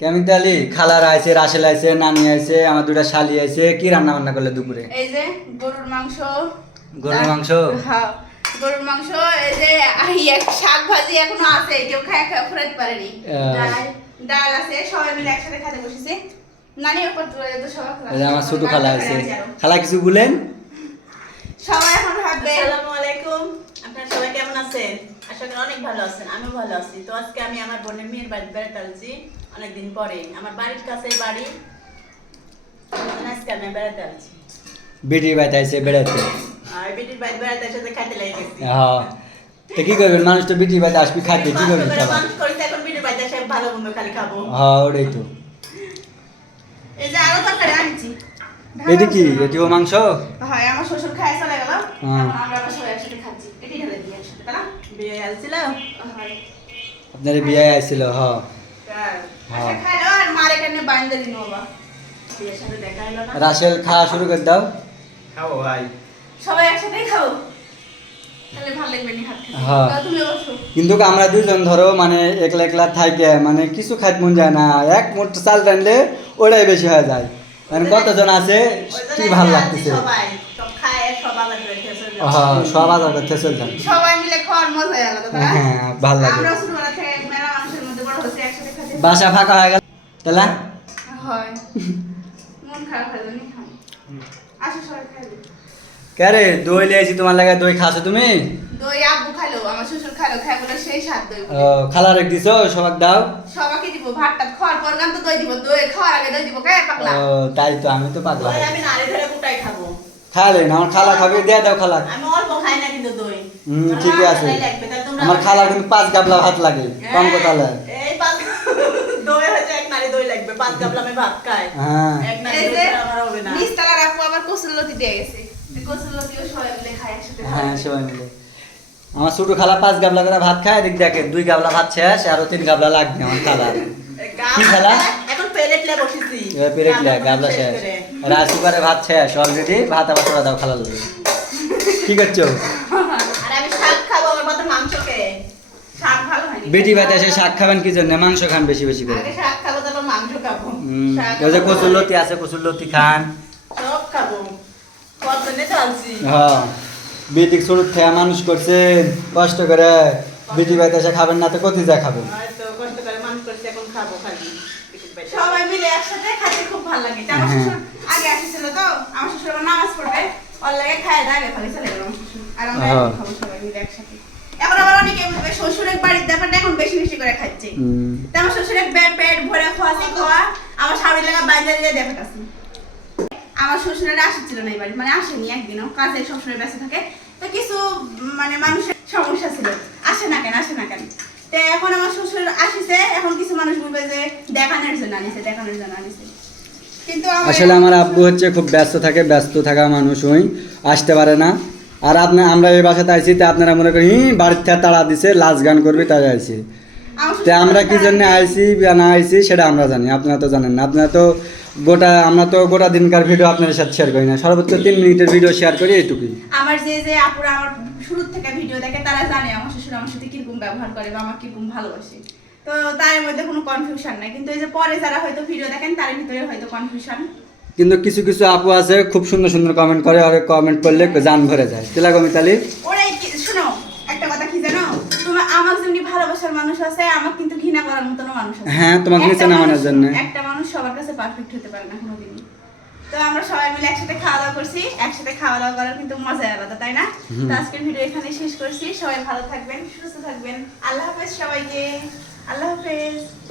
কেমিতে আলি খালার আইছে রাসেল আইছে নানি আইছে আমার দুটা শালি আইছে কি রান্না বান্না করলে দুপুরে? এই যে গরুর মাংস। গরুর মাংস? হ্যাঁ গরুর মাংস এই যে এক শাক ভাজি এখনও আছে কেউ খায় খায় ফুরাতে পারেনি। ডাল আছে সবাই মিলে একসাথে খেতে বসেছে। নানি উপর তো সবাই আমার ছোট খালা আইছে খালা কিছু বলেন? সবাই এখন ভাববে আসসালামু আলাইকুম। আছেন আশা করি অনেক ভালো আছেন ভালো আছি। তো আজকে আমি আমার বোনের মেয়ের বাড়ি বেড়াতে আসছি অনেকদিন পরে। আমার বাড়ির কাছে বাড়ি। আজকে আমি বেড়াতে আসছি বেটি বাইতে আইছে বেড়াতে। আর বেটির বাড়ি বেড়াতে এসে খাইতে লেগে গেছি। হ্যাঁ। তো কি করবেন? মানুষ তো বেটি বাইতে আসবি খাইতে। কি করবেন মানুষ করেছে, এখন বেটির বাড়িতে এসে ভালো খালি খাব। হ্যাঁ ওটাই তো। এই যে আরও তরকারি আনছি। এটি কি? এটিও মাংস? হয় আমার শ্বশুর খায় চলে গেল। হ্যাঁ। আমরা আবার বিয়ের সাথে দেখা হলো না। রাসেল খাওয়া শুরু করে দাও। ভাই। সবাই খাও? তাহলে ভালো লাগবে নি হাত খেতে। হ্যাঁ। তাও তুমি বসো। কিন্তু আমরা দুজন ধরো মানে একলা একলা থাকে মানে কিছু খাইতে মন যায় না। এক মুঠ চাল টানলে ওটাই বেশি হয়ে যায়। মানে কতজন আছে কি ভালো লাগতেছে? সব আলাদা। হ্যাঁ সব আদার করতে চলছে সবাই মিলে হ্যাঁ ভালো লাগে। বাসা ফাঁকা হয়ে গেল। তাহলে? হয়। মন খারাপ হয়ে যাবে আসো সবাই খাইবে কে দই লিয়েছি তোমার লাগে দই তুমি? দই আব্বু খাইলো আমার শ্বশুর খাইলো খাই বলে সেই স্বাদ দই ও, খালা রেখ দিছো সবাক দাও। সবাইকে দিব ভাতটা খাওয়ার পর গান তো দই দিব দই খাওয়ার আগে দই দিব কে পাকলা ও তাই তো আমি তো পাগলা। দই আমি নাড়ে ধরে কুটাই খাব। খালে না আমার খালা খাবে দিয়ে দাও খালা। আমি অল্প হুম ঠিকই আছে। আমার খালা কিন্তু পাঁচ গাবলা ভাত লাগে কম কথা লাগে হ্যাঁ। আমার হ্যাঁ আমার ছোট খালা পাঁচ গাবলা করে ভাত খায় এদিক দেখে দুই গাবলা ভাত শেষ আরও তিন গাবলা লাগবে আমার খালা কি খেলা? এখন প্লেট লে এবার পেরেক লে গাবলা শেষ করে। রাইস কুকারে ভাত শেষ অলরেডি ভাত আবার তোরা দাও খালা লাগে। কি করছ আর আমি শাক খাব আমার মতো মাংস খেয়ে শাক ভালো হয়নি বেটি ভাত এসে শাক খাবেন কি জন্য? মাংস খান বেশি বেশি করে। শাক খাব তারপর মাংস খাব। ওই যে কচুর লতি আছে কচুর লতি খান। সব খাব। হ্যাঁ বেটিক ছোট থেকে মানুষ করছে কষ্ট করে। বেটি ভাত এসে খাবেন না তো কতি যা খাবেন হয়তো কষ্ট করে মানুষ করছি এখন খাব সবাই মিলে একসাথে খাইতে খুব ভালো লাগে। হ্যাঁ। আগে আসছিল তো আমার শ্বশুর নামাজ পড়বে। ওর লাগে খায় দায় খালি চলে গেল আমার শ্বশুর আর আমরা। খাব সবাই মিলে একসাথে এখন আবার অনেকে বলবে শ্বশুরের বাড়ির ব্যাপারটা এখন বেশি বেশি করে খাচ্ছে হুম। তা আমার শ্বশুরের পেট পেট ভরে খাওয়াছে খাওয়া আমার শাড়ি লাগা বাইরে দিয়ে আমার শ্বশুরের আসছিল না এই বাড়ি মানে আসেনি একদিনও কাজে সবসময় ব্যস্ত থাকে। তো কিছু মানে মানুষের সমস্যা ছিল। আসে না কেন আসে না কেন? তো এখন আমার শ্বশুর আসিছে এখন কিছু মানুষ বলবে যে দেখানোর জন্য আনিছে দেখানোর জন্য আনিছে। আসলে আমার আব্বু হচ্ছে খুব ব্যস্ত থাকে ব্যস্ত থাকা মানুষ ওই আসতে পারে না। আর আপনার আমরা এই বাসাতে আইছি তা আপনারা মনে করি "ই, বাড়ির থেকে তাড়া দিছে লাজ গান করবে তাই আইছি। তো আমরা কি জন্য আইছি না আইছি সেটা আমরা জানি আপনারা তো জানেন না। আপনারা তো গোটা আমরা তো গোটা দিনকার ভিডিও আপনাদের সাথে শেয়ার করি না। সর্বোচ্চ তিন মিনিটের ভিডিও শেয়ার করি এইটুকুই। আমার যে যে আপুরা আমার শুরু থেকে ভিডিও দেখে তারা জানে আমার শ্বশুর আমার সাথে কীরকম ব্যবহার করে বা আমার কীরকম ভালোবাসে। তো তার মধ্যে কোনো কনফিউশন নাই। কিন্তু এই যে পরে যারা হয়তো ভিডিও দেখেন তার ভিতরে হয়তো কনফিউশন কিন্তু কিছু কিছু আপু আছে খুব সুন্দর সুন্দর কমেন্ট করে আর কমেন্ট করলে জান ভরে যায়। তিলাক মিতালি ওরাই কি শোনো একটা কথা কি জানো তোমার আমার যেমনি ভালোবাসার মানুষ আছে আমার কিন্তু ঘৃণা করার মতনও মানুষ আছে। হ্যাঁ, তোমাকে একটা নিচে নামানোর মানুষ- জন্য। একটা মানুষ সবার কাছে পারফেক্ট হতে পারে না কোনোদিনই। তো আমরা সবাই মিলে একসাথে খাওয়া দাওয়া করছি একসাথে খাওয়া দাওয়া করার কিন্তু মজাই আলাদা তাই না? তো আজকের ভিডিও এখানে শেষ করছি। সবাই ভালো থাকবেন সুস্থ থাকবেন। আল্লাহ হাফেজ সবাইকে। আল্লাহ হাফেজ।